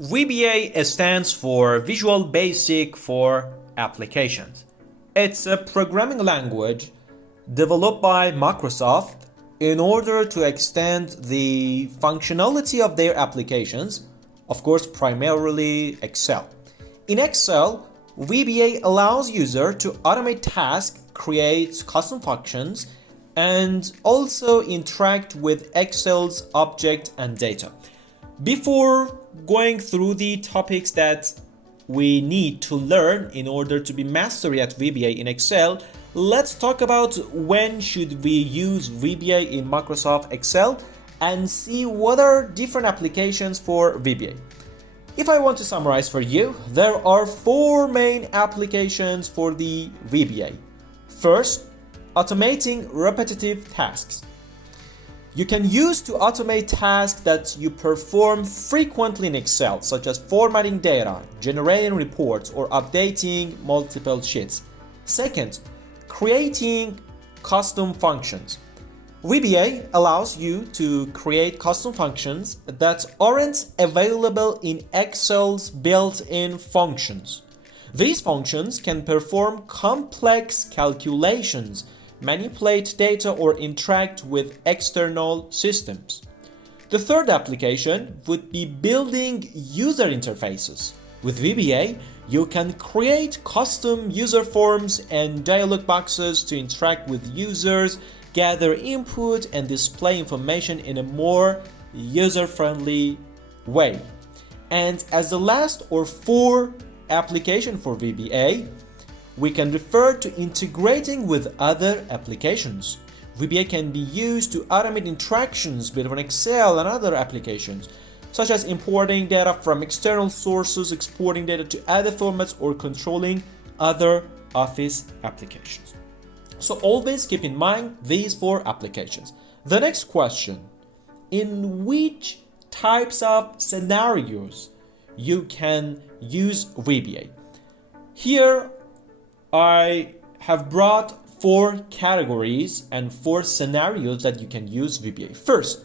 VBA stands for Visual Basic for Applications. It's a programming language developed by Microsoft in order to extend the functionality of their applications, of course, primarily Excel. In Excel, VBA allows users to automate tasks, create custom functions, and also interact with Excel's object and data. Before going through the topics that we need to learn in order to be mastery at VBA in Excel, let's talk about when should we use VBA in Microsoft Excel and see what are different applications for VBA. If I want to summarize for you, there are four main applications for the VBA. First, automating repetitive tasks. You can use to automate tasks that you perform frequently in Excel, such as formatting data, generating reports, or updating multiple sheets. Second, creating custom functions. VBA allows you to create custom functions that aren't available in Excel's built-in functions. These functions can perform complex calculations, manipulate data, or interact with external systems. The third application would be building user interfaces. With VBA, you can create custom user forms and dialog boxes to interact with users, gather input, and display information in a more user-friendly way. And as the last or fourth application for VBA, we can refer to integrating with other applications. VBA can be used to automate interactions between Excel and other applications, such as importing data from external sources, exporting data to other formats, or controlling other Office applications. So always keep in mind these four applications. The next question, in which types of scenarios you can use VBA? Here I have brought four categories and four scenarios that you can use VBA. First,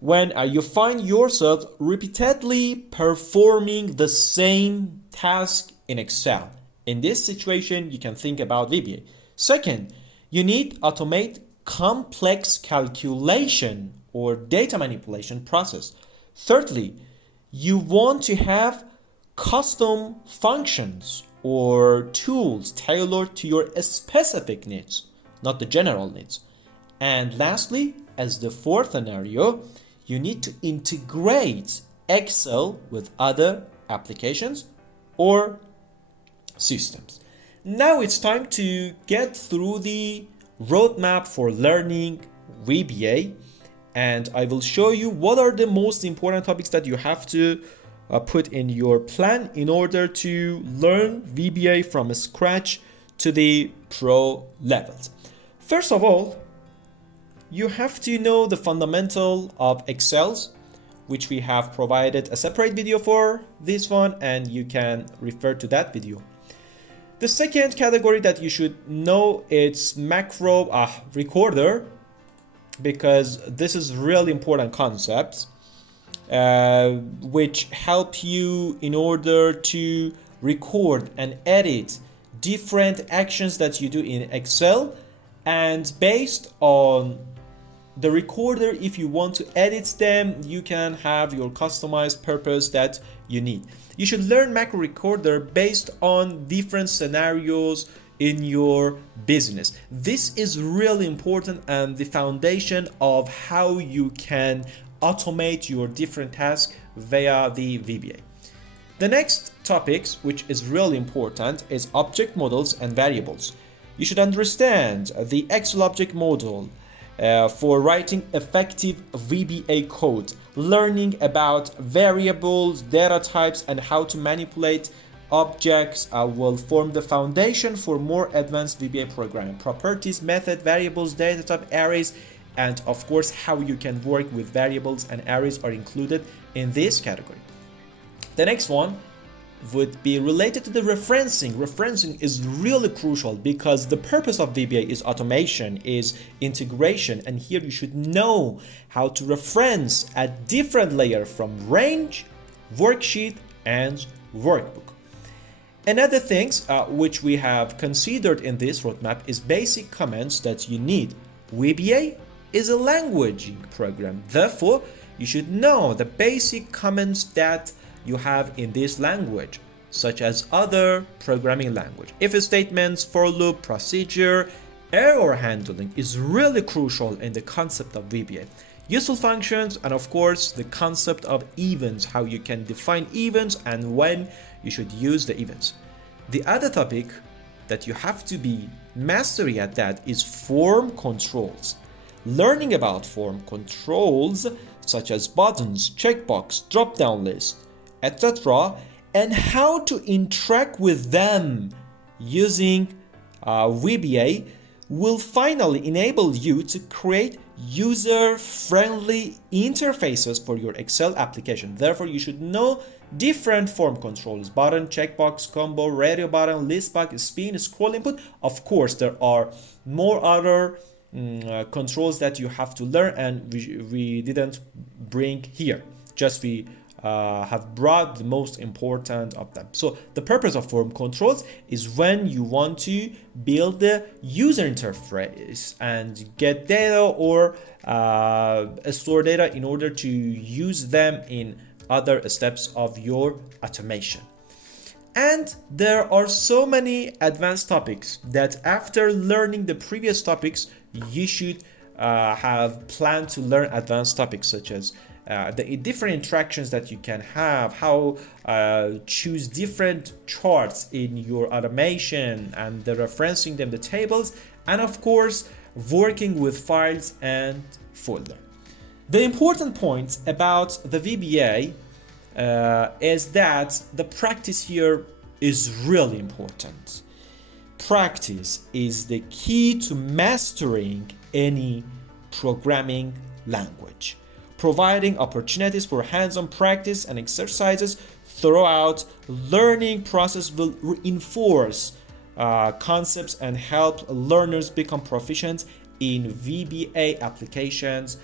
when you find yourself repeatedly performing the same task in Excel. In this situation, you can think about VBA. Second, you need automate complex calculation or data manipulation process. Thirdly, you want to have custom functions or tools tailored to your specific needs, not the general needs. And lastly, as the fourth scenario, you need to integrate Excel with other applications or systems. Now it's time to get through the roadmap for learning VBA, and I will show you what are the most important topics that you have to put in your plan in order to learn VBA from scratch to the pro levels. First of all, you have to know the fundamental of Excel, which we have provided a separate video for this one, and you can refer to that video. The second category that you should know is macro recorder, because this is really important concepts which help you in order to record and edit different actions that you do in Excel, and based on the recorder, if you want to edit them, you can have your customized purpose that you need. You should learn macro recorder based on different scenarios in your business. This is really important and the foundation of how you can automate your different tasks via the VBA. The next topics, which is really important, is object models and variables. You should understand the Excel object model for writing effective VBA code, learning about variables, data types, and how to manipulate objects will form the foundation for more advanced VBA programming. Properties, method, variables, data type, arrays, and of course how you can work with variables and arrays are included in this category. The next one would be related to the referencing. Referencing is really crucial because the purpose of VBA is automation, is integration, and here you should know how to reference a different layer from range worksheet, and workbook. Another things which we have considered in this roadmap is basic commands that you need. VBA is a languaging program, therefore you should know the basic commands that you have in this language, such as other programming language. If statements, for loop, procedure, error handling is really crucial in the concept of VBA. Useful functions, and of course the concept of events, how you can define events and when you should use the events. The other topic that you have to be mastery at that is form controls. Learning about form controls such as buttons, checkbox, drop-down list, etc., and how to interact with them using VBA will finally enable you to create user-friendly interfaces for your Excel application. Therefore, you should know different form controls: button, checkbox, combo, radio button, list box, spin, scroll input. Of course, there are more other controls that you have to learn, and we didn't bring here. Just we have brought the most important of them. So the purpose of form controls is when you want to build the user interface and get data or store data in order to use them in other steps of your automation. And there are so many advanced topics that after learning the previous topics, you should have planned to learn advanced topics such as the different interactions that you can have, how choose different charts in your automation and the referencing them, the tables, and of course working with files and folder. The important point about the VBA is that the practice here is really important. Practice is the key to mastering any programming language. Providing opportunities for hands-on practice and exercises throughout learning process will reinforce concepts and help learners become proficient in VBA applications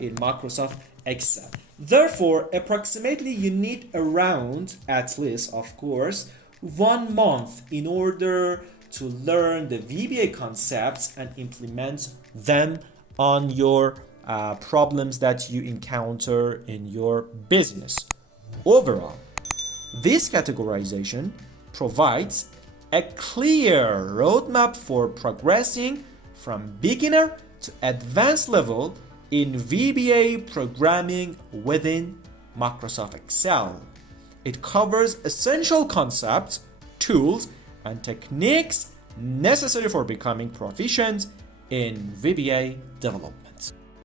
in Microsoft Excel. Therefore, approximately you need around, at least of course, 1 month in order to learn the VBA concepts and implement them on your problems that you encounter in your business. Overall, this categorization provides a clear roadmap for progressing from beginner to advanced level in VBA programming within Microsoft Excel. It covers essential concepts, tools, and techniques necessary for becoming proficient in VBA development.